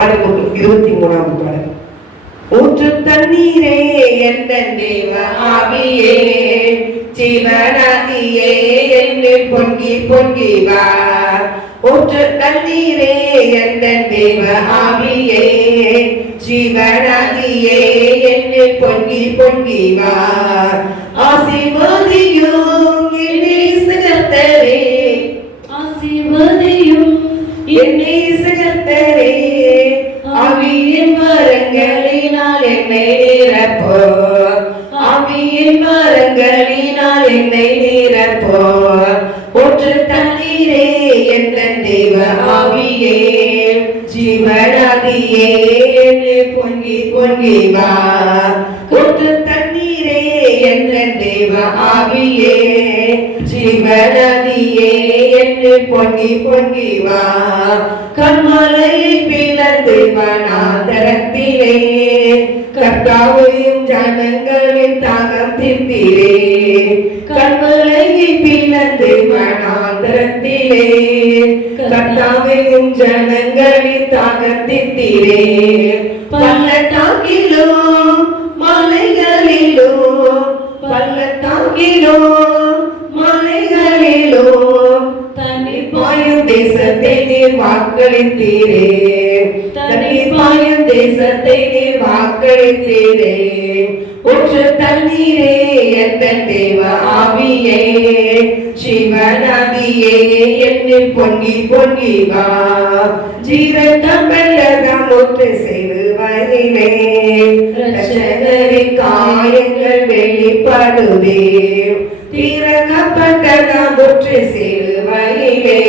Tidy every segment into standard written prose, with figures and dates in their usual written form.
23ஆம் பாடல். ஊற்று தண்ணீரே எந்த தேவ ஆவியே, ஜீவநதியே என்னில் பொங்கி பொங்கி வா. ஊற்று தண்ணீரே எந்த தேவ ஆவியே, ஜீவநதியே என்னில் பொங்கி பொங்கி வா. ஆசீர்வதியும் கர்த்தரே, ஆசீர்வதியும் கர்த்தரே, ஆவியின் மரங்களினால் என்னை நிரப்போ, ஆவியின் மரங்களினால் என்னை நிரப்போ. ஊற்று தண்ணீரே என்ற தேவ ஆவியே, ஜீவநதியே என்னில் பொங்கி பொங்கி வா. ஊற்று தண்ணீரே என்ற தேவ ஆவியே, ஜீவநதியே என்னில் பொங்கி பொங்கி வா. கண்மலையை பிளந்து வனாந்தரத்திலே, கர்த்தாவையும் ஜனங்களின் தாகம் தீர்த்தீரே. கண்மலையை பிளந்து வனாந்தரத்திலே, கர்த்தாவையும் ஜனங்களின் தாகம் தீர்த்தீரே. பள்ளத்தாக்கிலும் மலைகளிலும், பள்ளத்தாக்கிலும் மலைகளிலும் தண்ணீர் பாயும் தேசத்தை நீர் வாக்களித்தீரே. தண்ணீர் பாயும் தேசத்தை நீர் வாக்களித்தீரே. ஊற்று தண்ணீரே எந்த தேவ ஆவியே, ஜீவநதியே என்னில் பொங்கி பொங்கி வா. ஜீரத்தம் வெள்ளதம் ஒன்று சேருவதிலே, இரட்சகரின் காயங்கள் வெளிப்படுதே. தீரக்கப்பட்டதாம் ஒன்று சேருவதிலே,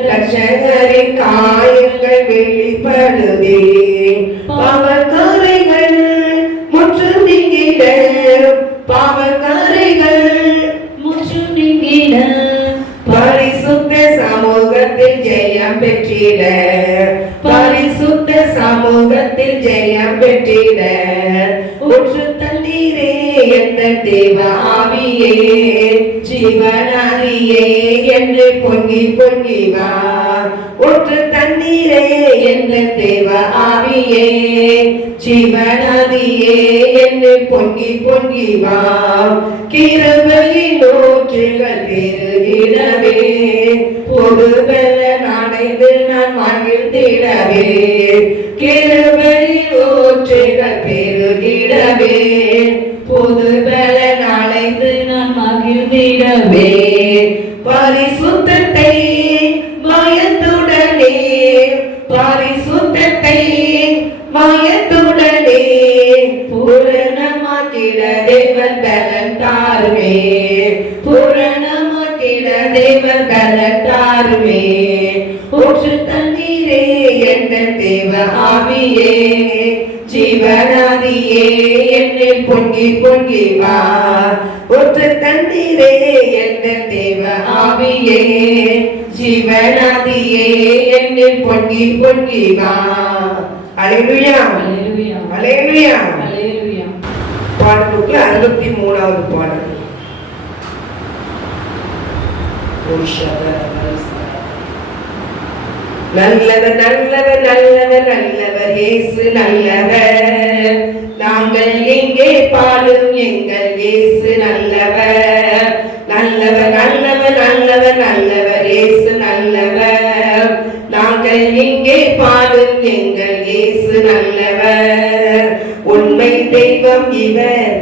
இரட்சகரின் காயங்கள் வெளிப்படுதே. பாவக்காரைகள் முற்றும் நீங்கிட, பாவக்காரைகள் முற்றும் நீங்கிட, பரிசுத்த சமூகத்தில் ஜெயம் பெற்றிட, பரிசுத்த சமூகத்தில் ஜெயம் பெற்றிட. ஊற்று தண்ணீரே எந்த தேவ ஆவியே, ஜீவநதியே என்று பொங்கி பொங்கி வா. ஊற்று தண்ணீரே எந்த தேவ ஆவியே, ஜீவநதியே என்று பொங்கி பொங்கி வா. கிருபையின் ஊற்றுகள் பெருகிடவே, பொது பலன் அடைந்து நான் மகிழ்ந்திடவே. கிருபையின் ஊற்றுகள் பெருகிடவே, பொது பலன் அடைந்து நான் மகிழ்ந்திடவே. பரிசுத்தத்தை மயத்துடனே, பரிசுத்தத்தை மயத்துடனே பூரணமாக்கிட தேவன் பலன் தாருமே, பூரணமாக்கிட தேவன் பலன் தாருமே. ஊற்று தண்ணீரே என்ற தேவ ஆவியே, ஜீவநதியே என்னில் பொங்கி பொங்கி வா. ஊற்று தண்ணீரே என்ற தேவ ஆவியே, ஜீவநதியே என்னில் பொங்கி பொங்கி வா. அல்லேலூயா, அல்லேலூயா, அல்லேலூயா, அல்லேலூயா. பாடலுக்கு 63ஆவது பாடல். நல்லவர் நல்லவர் நல்லவர் நல்லவர் இயேசு நல்லவர், நாங்கள் எங்கே பாடும் எங்கள் இயேசு நல்லவர். நல்லவர் நல்லவர் நல்லவர் நல்லவர் இயேசு நல்லவர், நாங்கள் எங்கே பாடும் எங்கள் இயேசு நல்லவர். உண்மை தெய்வம் இவர்,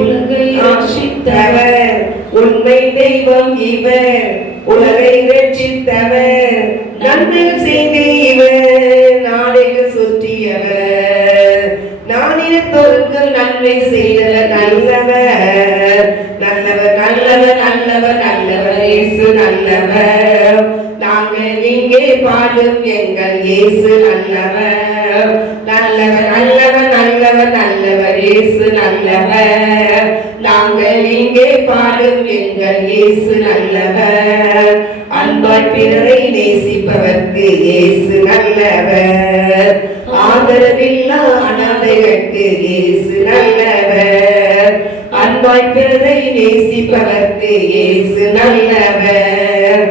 உலகை ஆட்சித்தவர். உண்மை தெய்வம் இவர், உலகை ரட்சித்தவர். நன்மை செய்து இவர் நாளைக்கு சுற்றியவர். நானினத்தோருக்கு நன்மை செய்தவர் நல்லவர். நல்லவர் நல்லவர் நல்லவர் நல்லவர் இயேசு நல்லவர், நாங்கள் இங்கே பாடும் எங்கள் இயேசு நல்லவர். நல்லவர் நல்லவர் நல்லவர் நல்லவர் இயேசு நல்லவர், நாங்கள் இங்கே பாடும் எங்கள் இயேசு நல்லவர். அன்பாய் பிறரை நேசிப்பவர்க்கு இயேசு நல்லவர். ஆதரவில்லா அனாதைகளுக்கு இயேசு நல்லவர். அன்பாய் பிறரை நேசிப்பவர்க்கு இயேசு நல்லவர்.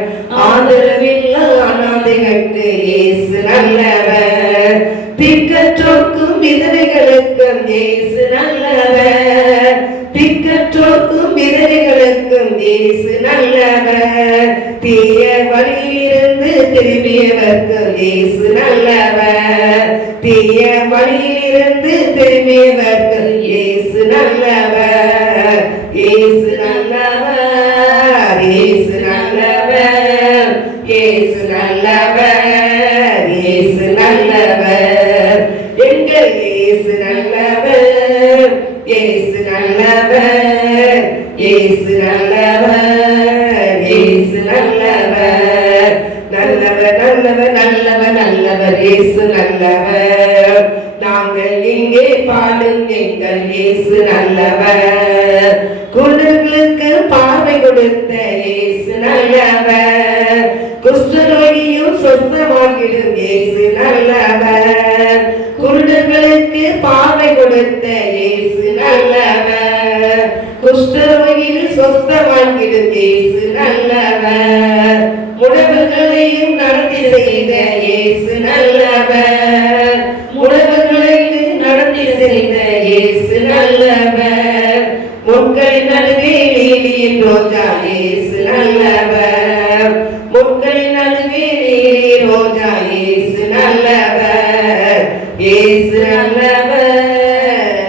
ஆதரவில்லா அனாதைகளுக்கு இயேசு நல்லவர். திக்கற்றோர்க்கும் விதவைகளுக்கும் இயேசு நல்லவர். திக்கற்றோர்க்கும் விதவைகளுக்கும் இயேசு நல்லவர். தீய வழியிலிருந்து திரும்பியவர்க்கும் இயேசு நல்லவர். தீய வழியிலிருந்து திரும்பியவர்க்கும் இயேசு நல்லவர். இயேசு நல்லவர். இயேசு நல்லவர். இயேசு நல்லவர். இயேசு நல்லவர். எங்கள் இயேசு நல்லவர். இயேசு நல்லவர். இயேசு நல்லவர். இயேசு நல்லவர். நல்லவர் நல்லவர் நல்லவர் நல்லவர் இயேசு நல்லவர். நாங்கள் இங்கே பாடும் எங்கள் இயேசு நல்லவர். குருடர்களுக்கு பார்வை கொடுத்த இயேசு நல்லவர். குஷ்டரோகியும் சொஸ்தமாகிடும் இயேசு நல்லவர். குருடர்களுக்கு பார்வை கொடுத்த இயேசு நல்லவர். குஷ்டரோகியும் சொஸ்தமாகிடும் இயேசு நல்லவர். முடவர்களையும் நடத்தி செய்த இயேசு நல்லவர். முடவர்களுக்கு நடத்தி செய்த இயேசு நல்லவர். முட்களின் நடுவே லீலியின் ரோஜா இயேசு நல்லவர். முட்களின் நடுவே லீலி ரோஜா இயேசு நல்லவர். இயேசு நல்லவர்.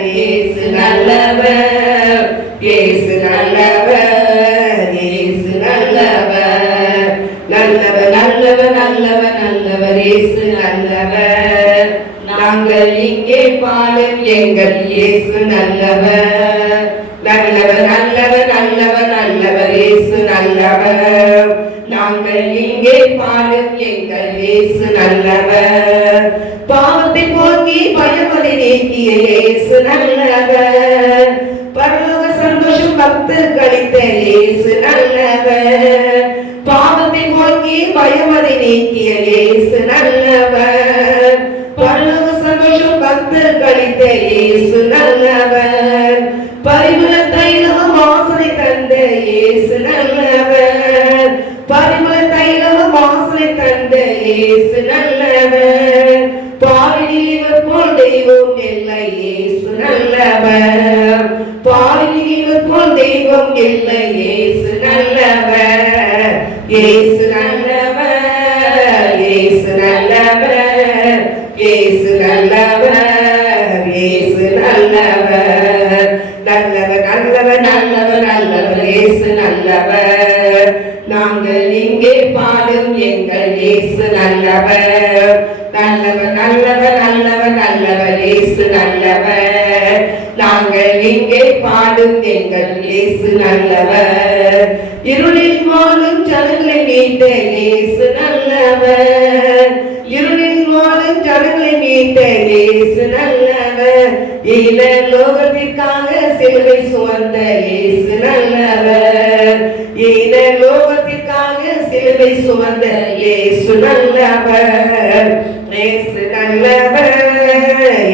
இயேசு நல்லவர். இயேசு நல்லவர். இயேசு நல்லவர். நல்லவர் நல்லவர் நல்லவர் நல்லவர் இயேசு நல்லவர். நாங்கள் இங்கே பாடும் எங்கள் இயேசு நல்லவர். நல்லவர் நல்லவர் நல்லவர் நல்லவர் இயேசு நல்லவர். நாங்கள் இங்கே பாடும் எங்கள் இயேசு நல்லவர். பாவத்தை போக்கி பயமதை நீக்கிய இயேசு நல்லவர். பரலோக சந்தோஷம் பக்தர் கழித்த இயேசு நல்லவர். பாவத்தை போக்கி பயமதை நீக்கிய இயேசு நல்லவர். பரலோக சந்தோஷம் பக்தர் கழித்த இயேசு நல்லவர். பரிமள தைலம் வாசனை தந்த இயேசு நல்லவர். பரிமள தைலம் வாசனை தந்த இயேசு நல்லவர். பாரினில் இவர் போல் தெய்வம் இல்லை இயேசு நல்லவர். பாரினில் இவர் போல் தெய்வம் இல்லை இயேசு நல்லவர். இயேசு நல்லவர். இயேசு நல்லவர். இயேசு நல்லவர். இயேசு நல்லவர். நல்லவர் நல்லவர் நல்லவர் நல்லவர் இயேசு நல்லவர். நாங்கள் இங்கே பாடும் எங்கள் இயேசு நல்லவர். நல்லவர் நல்லவர் நல்லவர் நல்லவர் இயேசு நல்லவர். நாங்கள் இங்கே பாடும் எங்கள் இயேசு நல்லவர். இருளில் வாழும் ஜனங்களை மீட்ட இயேசு நல்லவர். இருளில் வாழும் ஜனங்களை மீட்ட இயேசு நல்லவர். ஈன லோகத்திற்காக சிலுவை சுமந்த இயேசு நல்லவர். ஈன லோகத்திற்காக சிலுவை சுமந்த இயேசு நல்லவர். இயேசு நல்லவர்.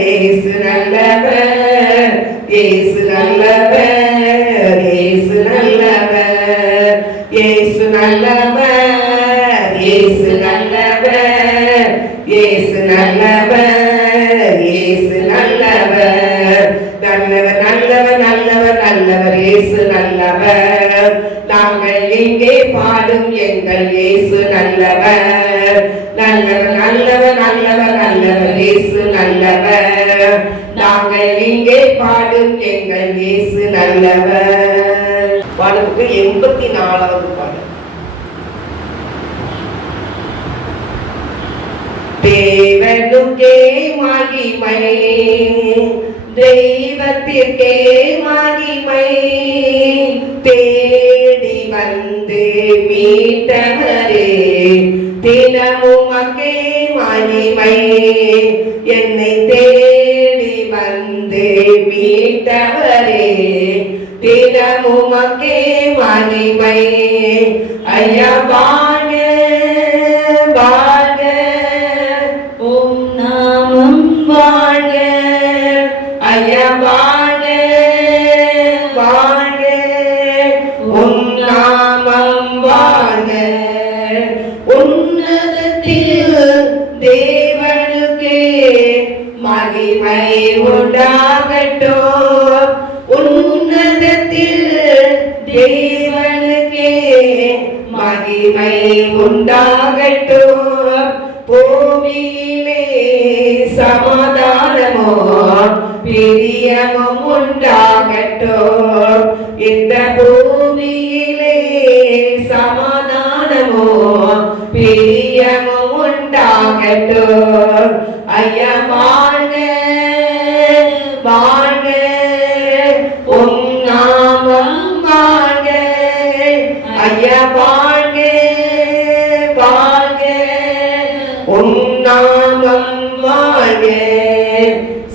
இயேசு நல்லவர். இயேசு நல்லவர். இயேசு நல்லவர். இயேசு நல்லவர். இயேசு நல்லவர். இயேசு நல்லவர். இயேசு நல்லவர். நல்லவர் நல்லவர் நல்லவர் நல்லவர் இயேசு நல்லவர். நாங்கள் இங்கே பாடும் எங்கள் இயேசு நல்லவர். நல்லவர் நல்லவர் நல்லவர் நல்லவர் இயேசு நல்லவர். நாங்கள் இங்கே பாடும் எங்கள் இயேசு நல்லவர். பாடலுக்கு 84வது பாடல். தேவனுக்கே மகிமை, தெய்வத்திற்கே மகிமை, தேடி வந்து மீட்டவரே தினமும் அங்கே மகிமை. என்னை தேடி வந்து மீட்டவரே தினமும் அங்கே மகிமை. ஐயா வாழ்க வாழ்க, உம் நாமம் வாழ்க. ஐயா வாழ்க வாழ்க, உம் நாமம் வாழ்க. உன்னதத்தில் தேவனுக்கே மகிமை உண்டாகட்டும். உன்னதத்தில் தேவனுக்கே மகிமை உண்டாகட்டும். பூமியிலே சமாதானமோ பிரியமும் உண்டாகட்டும். இந்த பூமியிலே சமாதானமோ பிரியமும் உண்டாகட்டும். ஐயா வாழ்க வாழ்க, உம் நாமம் வாழ்க. ஐயா வாழ்க வாழ்க, உம் நாமம் வாழ்க.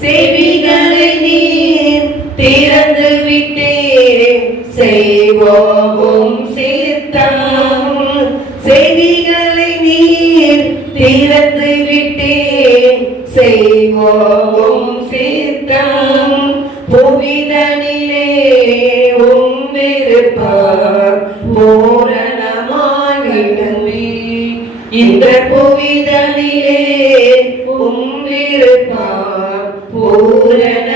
செவிகளை நீர் திறந்து விட்டே செய்வோம் சித்தம். செவிகளை நீர் திறந்து விட்டே செய்வோம் சித்தம். புவிதனிலே உம் விருப்பம் பூரணமாகிடுமே. இந்த புவிதனிலே உம் விருப்பம் பூரணமாகட்டுமே.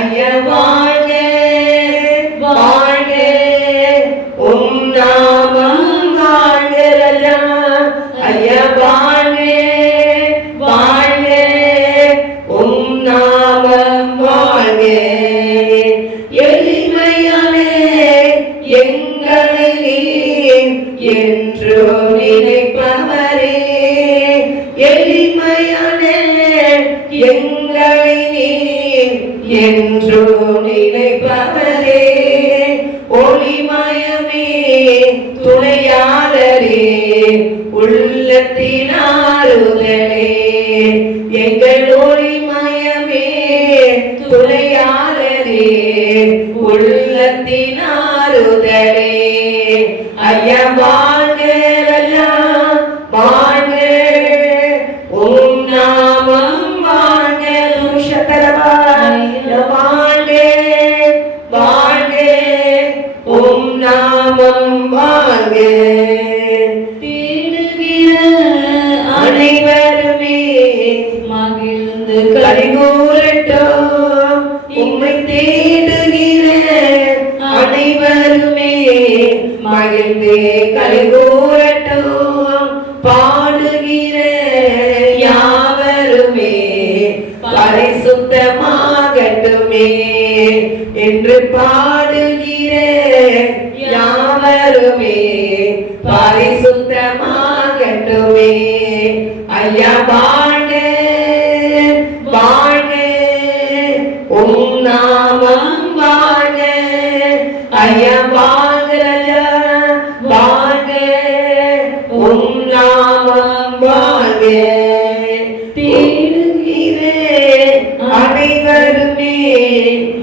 ஐயா வாழ்க வாழ்க, உம் நாமம் வாழ்க ராஜா. ஐயா வாழ்க வாழ்க, உம் நாமம் வாழ்க. எளிமையான எங்களை என்று நினைப்பவரே, எளிமையான எங்களை என்று நினைப்பவரே, ஒளிமயமே துணையாளரே, உள்ளத்தின் ஆறுதலே. எங்கள் ஒளிமயமே துணையாளரே, உள்ளத்தின் ஆறுதலே. ஐயா வாழ்க ராஜா வாழ்க, உம் நாமம் வாழ்க. வாழ்க வாழ்க, உம் நாமம் வாழ்க. தேடுகிற அனைவருமே மகிழ்ந்து கலிகூரட்டும். உம்மை தேடுகிற அனைவருமே மகிழ்ந்து கலிகூரட்டும். பாடுகிற யாவருமே பரிசுத்தமாகட்டுமே. என்று பாடுகிற யாவருமே பரிசுத்தமாகட்டுமே. ஐயா வாழ்க வாழ்க, உம் நாமம் வாழ்க. ஐயா வாழ்க ராஜா வாழ்க, உம் நாமம் வாழ்க. தேடுகிற அனைவருமே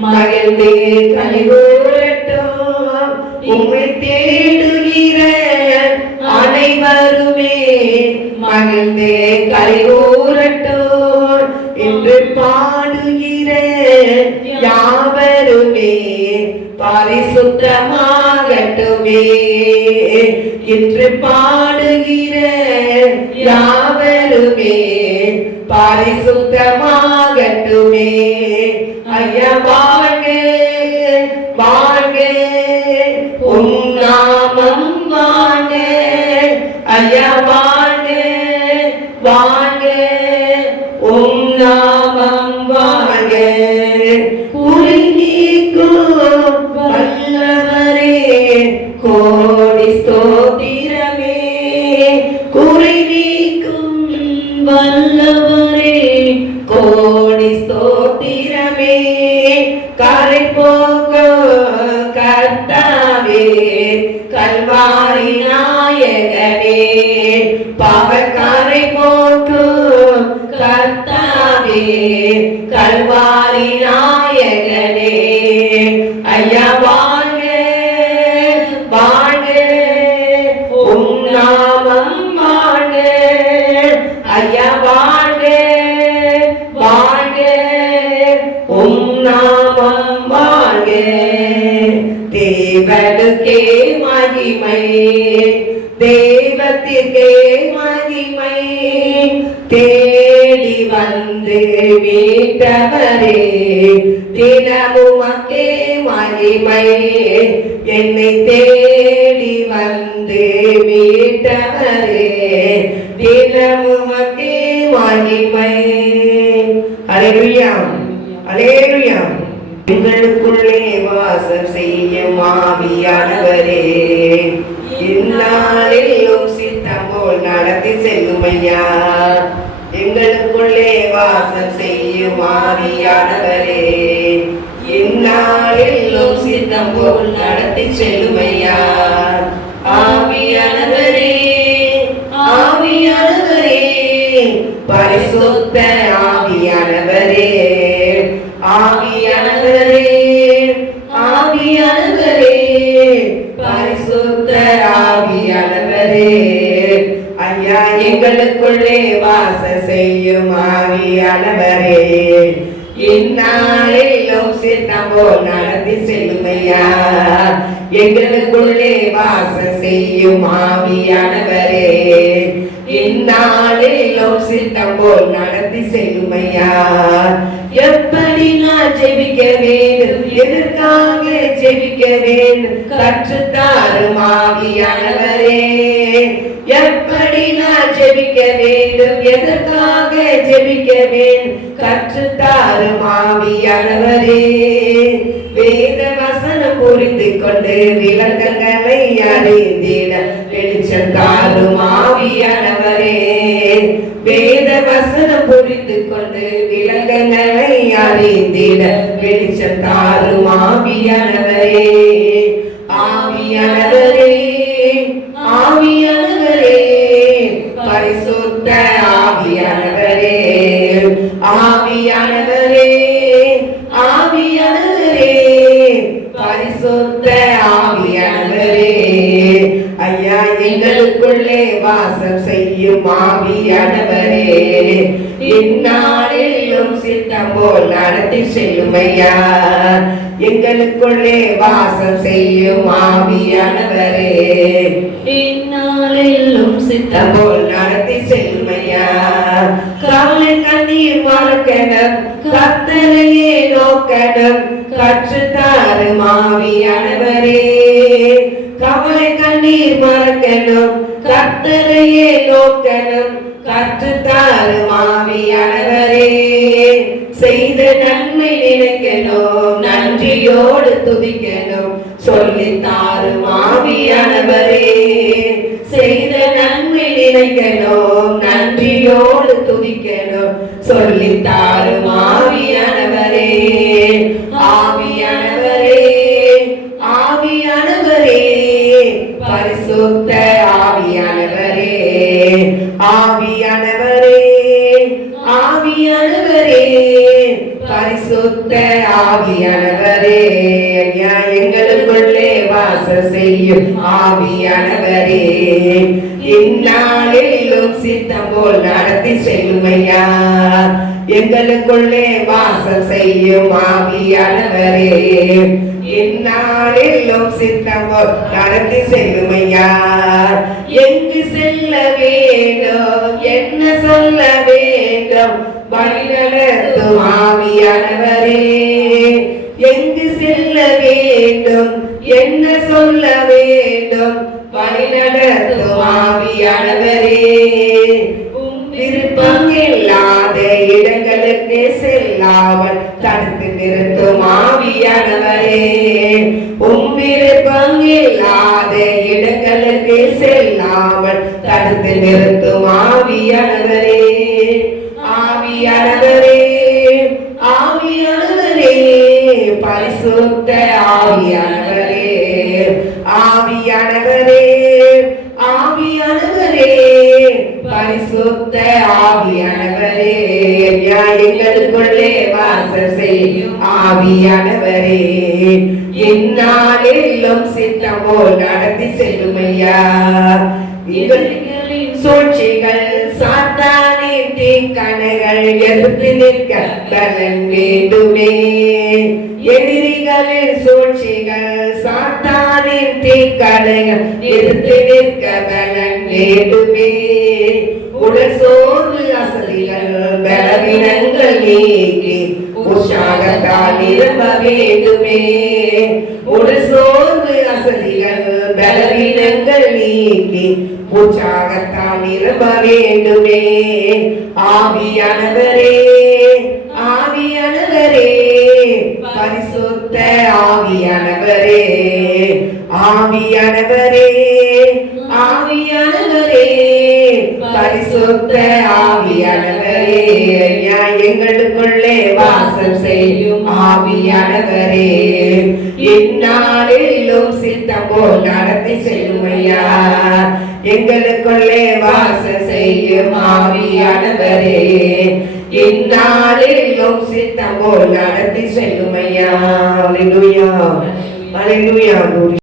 மகிழ்ந்து கலிகூரட்டும். உம்மை தேடுகிற அனைவருமே மகிழ்ந்து கலிகூரட்டும். என்று பாடுகிற யாவருமே பரிசுத்தமாகட்டுமே. என்று பாடுகிற யாவருமே பரிசுத்தமாகட்டுமே. ஐயா வாழ்க வாழ்க, உம் நாமம் வாழ்க. ஐயா வாழ்க வாழ்க, உம் நாமம் வாழ்க. குறை நீக்கும் வல்லவரே கோடி ஸ்தோத்திரமே. குறை நீக்கும் வல்லவரே கோடி ஸ்தோத்திரமே. கரை போக கர்த்தாவே கல்வாரி நாயகனே. பாவக்கரை போக்கும் கர்த்தாவே கல்வாரி நாயகனே. ஐயா வாழ்க வாழ்க, உம் நாமம் வாழ்க. ஐயா வாழ்க வாழ்க, உம் நாமம் வாழ்க. தேவனுக்கே மகிமை, தேவத்திற்கே மகிமை. மீட்டவரே தினமுமக்கே மகிமை என்னை தேடி வந்து மீட்டவரே தினமுமக்கே மகிமை. அல்லேலூயா அல்லேலூயா. எங்களுக்குள்ளே வாசம் செய்யும் ஆவியானவரே இந்நாளிலும் சித்தம் போல் நடத்தி செல்லும் ஐயா. எங்களுக்குள்ளே வாசம் செய்யும் ஆவியானவரே இந்நாளிலும் சித்தம் போல் நடத்தி செல்லும் ஐயா. ஆவியானவரே ஆவியானவரே பரிசுத்த ஆவியானவரே ஆவியானவரே ஆவியானவரே பரிசுத்த ஆவியானவரே ஐயா. எங்களுக்குள்ளே வாசம் செய்யும் ஆவியானவரே இந்நாளிலும் சித்தம் போல் நடத்தி செல்லும் ஐயா. எங்களுக்குள்ளே வாசம் செய்யும் ஆவியானவரே இந்நாளிலும் சித்தம் போல் நடத்தி செல்லும் ஐயா. எப்படி நான் ஜெபிக்க வேண்டும், எதற்காக ஜெபிக்க வேண்டும் கற்றுத்தாரும் ஆவியானவரே. எப்படி நான் ஜெபிக்க வேண்டும், எதற்காக ஜெபிக்க வேண்டும் கற்றுத்தாரும் ஆவியானவரே. வேத வசனம் புரிந்து கொண்டு விளக்கங்களை அறிந்திட வெளிச்சம் தாரும் ஆவியானவரே. வேத வசனம் புரிந்து கொண்டு விளக்கங்களை அறிந்திட வெளிச்சம் தாரும் ஆவியானவரே. ஆவியானவரே ஆவியானவரே பரிசுத்த ஆவியானவரே ஆவியானவரே ஆவியானவரே பரிசுத்த ஆவியானவரே ஐயா. எங்களுக்குள்ளே வாசம் செய்யும் ஆவியானவரே இந்நாளிலும் சித்தம் போல் நடத்தி செல்லும் ஐயா. எங்களுக்குள்ளே வாசம் செய்யும் ஆவியானவரே இந்நாளிலும் சித்தம் போல் நடத்தி செல்லும் ஐயா. கவலை கண்ணீர் மறக்கணும் கர்த்தரையே நோக்கணும் கற்றுத்தாரும் ஆவியானவரே. கவலை கண்ணீர் மறக்கணும் கர்த்தரையே நோக்கணும் கற்றுத்தாரும் ஆவியானவரே. செய்த நன்மை நினைக்கணும் நன்றியோடு துதிக்கணும் சொல்லித்தாரும் ஆவியானவரே. செய்த நன்மை நினைக்கணும் நன்றியோடு துதிக்கணும் சொல்லித்தாரும் ஆவியானவரே. ஆவியானவரே ஆவியானவரே பரிசுத்த ஆவியானவரே ஆவியானவரே ஆவியானவரே பரிசுத்த ஆவியானவரே ஐயா. எங்களுக்குள்ளே வாசம் செய்யும் ஆவியானவரே இந்நாளிலும் சித்தம் போல் நடத்தி செல்லும் ஐயா. எங்களுக்குள்ளே வாசம் செய்யும் ஆவியானவரே இந்நாளிலும் சித்தம் போல் நடத்தி செல்லும் ஐயா. எங்கு செல்ல வேண்டும் என்ன சொல்ல வேண்டும் வழிநடத்தும் ஆவியானவரே. எங்கு செல்ல வேண்டும் என்ன சொல்ல வேண்டும் வழிநடத்தும் ஆவியானவரே. விருப்பம் இல்லாத இடங்களுக்கு செல்லாமல் தடுத்து நிறுத்தும் ஆவியானவரே. விருப்பம் இல்லாத இடங்களுக்கு செல்லாமல் தடுத்து நிறுத்தும் ஆவியானவரே. ஆவியானவரே ஆவியானவரே பரிசுத்த ஆவியானவரே ஆவியானவரே ஆவியானவரே பரிசுத்த ஆவியானவரே எங்களுக்குள்ளே வாசம் செய்யும் ஆவியானவரே இந்நாளிலும் சித்தம் போல் நடத்தி செல்லும் ஐயா. சூழ்ச்சிகள் சாத்தானின் தீக்கணைகள் எதிர்த்து நிற்க பலன் வேண்டுமே. எதிரிகளின் சூழ்ச்சிகள் சாத்தானின் தீக்கணைகள் எதிர்த்து நிற்க பலன் வேண்டுமே. உடல் சோர்வு அசதிகள் பலவீனங்கள் நீக்கி உற்சாகத்தால் நிரம்ப வேண்டுமே. உடல் சோர்வு அசதிகள் பலவீனங்கள் நீக்கி உற்சாகத்தால் நிரம்ப வேண்டுமே. ஆவியானவரே ஆவியானவரே பரிசுத்த ஆவியானவரே ஆவியானவரே ஆவியானவரே பரிசுத்த ஆவியானவரே எங்களுக்குள்ளே வாசம் செய்யும் ஆவியானவரே இந்நாளிலும் சித்தம் போல் நடத்தி செல்லும் ஐயா. எங்களுக்குள்ளே வாசம் செய்யும் ஆவியானவரே இந்நாளிலும் சித்தம் போல் நடத்தி செல்லும் ஐயா. அல்லேலூயா அல்லேலூயா.